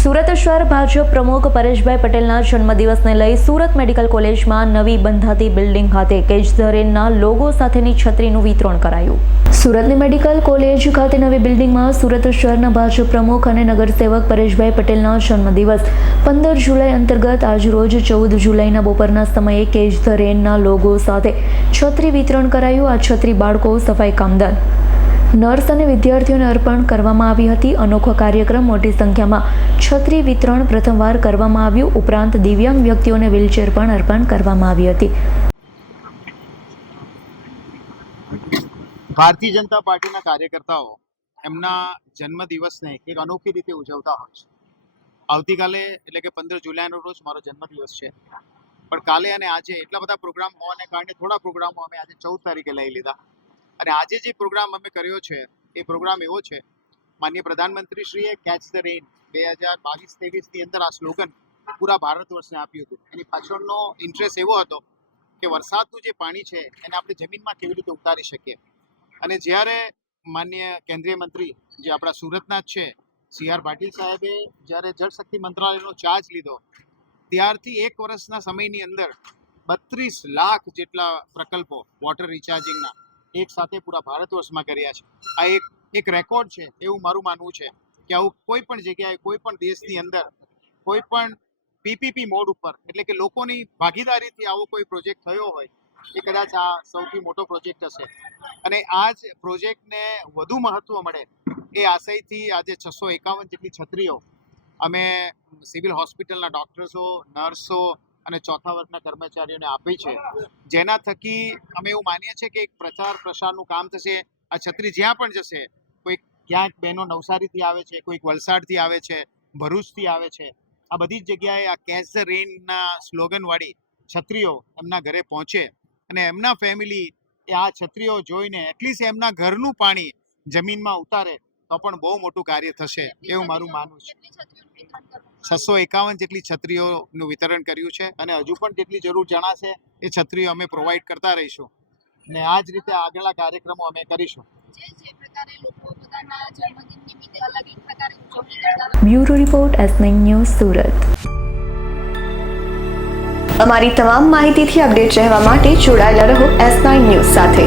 સુરત શહેર ભાજપ પ્રમુખ પરેશભાઈ પટેલના જન્મદિવસને લઈ સુરત મેડિકલ કોલેજમાં નવી બંધાતી બિલ્ડિંગ ખાતે કેજધરેનના લોગો સાથેની છત્રીનું વિતરણ કરાયું. સુરતની મેડિકલ કોલેજ ખાતે નવી બિલ્ડિંગમાં સુરત શહેરના ભાજપ પ્રમુખ અને નગરસેવક પરેશભાઈ પટેલના જન્મદિવસ 15 જુલાઈ અંતર્ગત આજરોજ 14 જુલાઈના બપોરના સમયે કેજધરેનના લોગો સાથે છત્રી વિતરણ કરાયું. આ છત્રી બાળકો, સફાઈ કામદાર, નર્સ અને વિદ્યાર્થીઓને અર્પણ કરવામાં આવી હતી. અનોખો કાર્યક્રમ મોટી સંખ્યામાં છત્રી વિતરણ પ્રથમવાર કરવામાં આવ્યું. ઉપરાંત દિવ્યાંગ વ્યક્તિઓને વ્હીલચેર પણ અર્પણ કરવામાં આવી હતી. ભારતીય જનતા પાર્ટીના કાર્યકર્તાઓ એમના જન્મદિવસને એક અનોખી રીતે ઉજવતા હોય છે. આવતીકાલે એટલે કે 15 જુલાઈનો રોજ મારો જન્મદિવસ છે, પણ કાલે અને આજે એટલા બધા પ્રોગ્રામ હોવાને કારણે થોડા પ્રોગ્રામો અમે આજે 14 તારીખે લઈ લીધા. અને આજે જે પ્રોગ્રામ અમે કર્યો છે એ પ્રોગ્રામ એવો છે, માનનીય પ્રધાનમંત્રીશ્રીએ કેચ ધ રેઇન 2022-23ની અંદર આ સ્લોગન પૂરા ભારત વર્ષને આપ્યું હતું. એની પાછળનો ઇન્ટરેસ્ટ એવો હતો કે વરસાદનું જે પાણી છે એને આપણે જમીનમાં કેવી રીતે ઉતારી શકીએ. અને જ્યારે માનનીય કેન્દ્રીય મંત્રી જે આપણા સુરતના જ છે CR પાટીલ સાહેબે જ્યારે જળશક્તિ મંત્રાલયનો ચાર્જ લીધો ત્યારથી એક વર્ષના સમયની અંદર 32 લાખ જેટલા પ્રકલ્પો વોટર રિચાર્જિંગના એક સાથે પૂરા ભારત વર્ષમાં કર્યા છે. આ એક રેકોર્ડ છે એવું મારું માનવું છે કે આવું કોઈ પણ જગ્યાએ, કોઈ પણ દેશની અંદર, કોઈ પણ PPP મોડ ઉપર એટલે કે લોકોની ભાગીદારીથી આવો કોઈ પ્રોજેક્ટ થયો હોય એ કદાચ આ સૌથી મોટો પ્રોજેક્ટ હશે. અને આ જ પ્રોજેક્ટને વધુ મહત્વ મળે એ આશયથી આજે 651 જેટલી છત્રીઓ અમે સિવિલ હોસ્પિટલના ડૉક્ટર્સો, નર્સો અને ચોથા વર્ગના કર્મચારીઓને આપી છે, જેના થકી અમે એવું માનીએ છીએ કે એક પ્રચાર પ્રસારનું કામ થશે. આ છત્રી જ્યાં પણ જશે, કોઈક ક્યાંક બહેનો નવસારીથી આવે છે, કોઈક વલસાડથી આવે છે, ભરૂચથી આવે છે, આ બધી જ જગ્યાએ આ કેચ ધ રેઇનના સ્લોગનવાળી છત્રીઓ એમના ઘરે પહોંચે અને એમના ફેમિલી એ આ છત્રીઓ જોઈને એટલીસ્ટ એમના ઘરનું પાણી જમીનમાં ઉતારે તો પણ બહુ મોટું કાર્ય થશે એવું મારું માનવું છે. 651 જેટલી છત્રીઓનું વિતરણ કર્યું છે અને હજુ પણ જેટલી જરૂર જણાશે એ છત્રીઓ અમે પ્રોવાઈડ કરતા રહીશું અને આ જ રીતે આગળના કાર્યક્રમો અમે કરીશું. Bureau report S9 news Surat. અમારી તમામ માહિતીથી અપડેટ રહેવા માટે જોડાયેલા રહો S9 ન્યૂઝ સાથે.